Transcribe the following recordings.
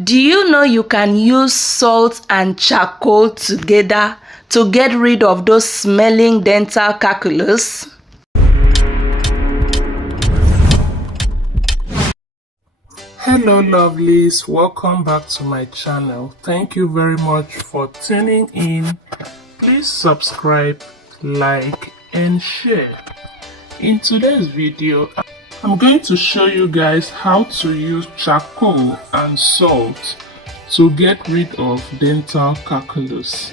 Do you know you can use salt and charcoal together to get rid of those smelling dental calculus? Hello lovelies, welcome back to my channel. Thank you very much for tuning in. Please subscribe, like and share. In today's video, I'm going to show you guys how to use charcoal and salt to get rid of dental calculus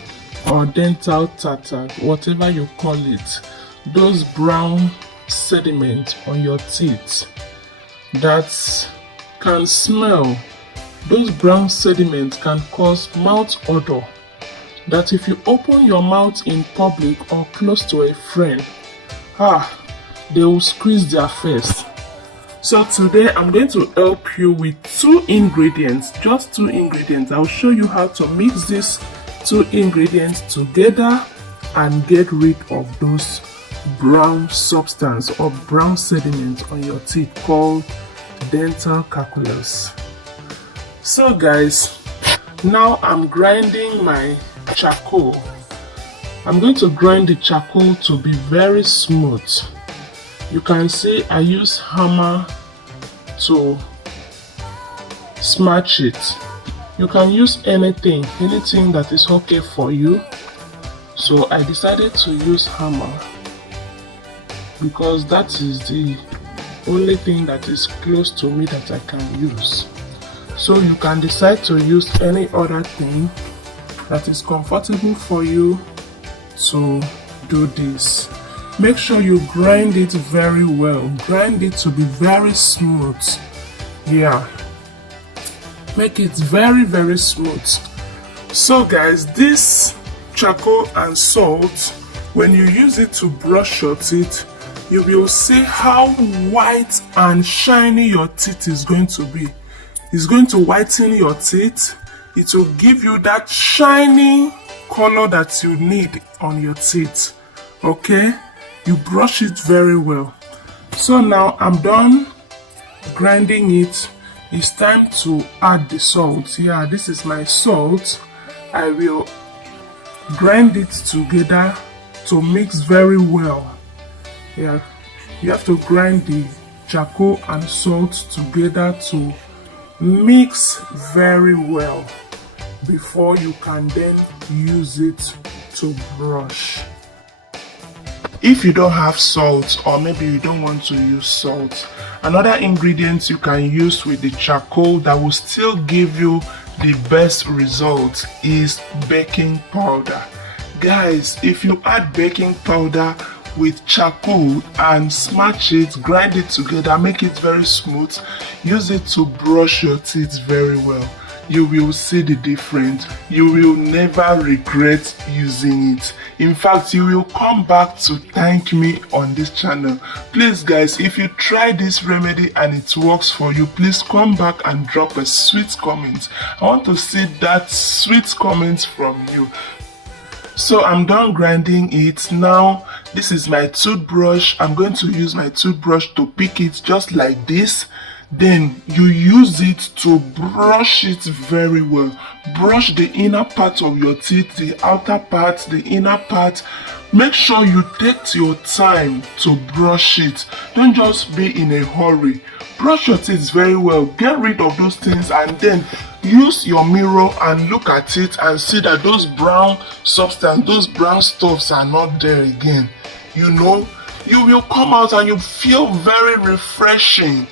or dental tartar, whatever you call it. Those brown sediment on your teeth that can smell. Those brown sediments can cause mouth odor that if you open your mouth in public or close to a friend, they will squeeze their face. So today I'm going to help you with two ingredients, just two ingredients. I'll show you how to mix these two ingredients together and get rid of those brown substance or brown sediment on your teeth called dental calculus. So guys, now I'm grinding my charcoal. I'm going to grind the charcoal to be very smooth. You can see I use hammer to smash it. You can use anything that is okay for you. So I decided to use hammer because that is the only thing that is close to me that I can use. So you can decide to use any other thing that is comfortable for you to do this. Make sure you grind it very well. Grind it to be very smooth. Yeah. Make it very, very smooth. So guys, this charcoal and salt, when you use it to brush your teeth, you will see how white and shiny your teeth is going to be. It's going to whiten your teeth. It will give you that shiny color that you need on your teeth. Okay? You brush it very well. So now I'm done grinding it. It's time to add the salt. Yeah, this is my salt. I will grind it together to mix very well. Yeah, you have to grind the charcoal and salt together to mix very well before you can then use it to brush. If you don't have salt, or maybe you don't want to use salt, another ingredient you can use with the charcoal that will still give you the best result is baking powder. Guys, if you add baking powder with charcoal and smash it, grind it together, make it very smooth, use it to brush your teeth very well, you will see the difference. You will never regret using it. In fact, you will come back to thank me on this channel. Please guys, if you try this remedy and it works for you, please come back and drop a sweet comment. I want to see that sweet comment from you. So I'm done grinding it. Now this is my toothbrush. I'm going to use my toothbrush to pick it just like this. Then you use it to brush it very well. Brush the inner part of your teeth, the outer part, the inner part. Make sure you take your time to brush it. Don't just be in a hurry. Brush your teeth very well. Get rid of those things and then use your mirror and look at it and see that those brown substance, those brown stuffs are not there again. You know, you will come out and you feel very refreshing.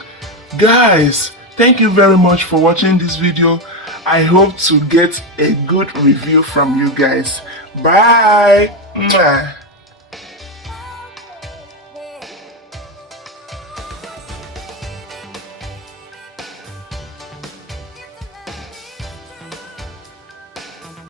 Guys, thank you very much for watching this video. I hope to get a good review from you guys. Bye. Mwah.